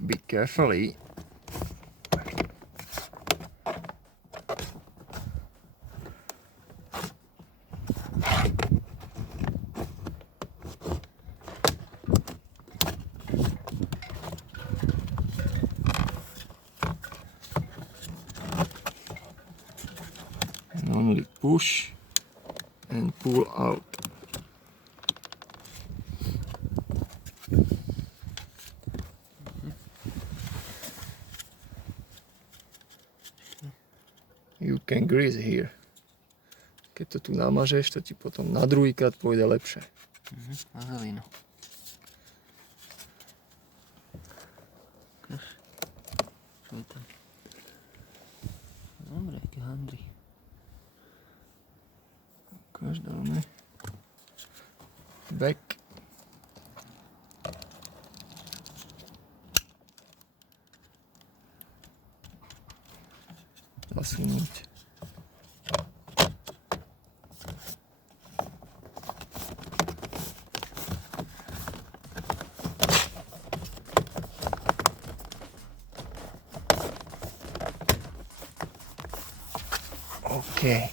Be carefully. And only push and pull out. You can grease here. Keď to tu namažeš, to ti potom na druhýkrát pôjde lepšie. Na zelinu. Ukáž. Čo je tam? Dobre, aké handry. Ukáž, dáme. Back. Zasunúť. Okay.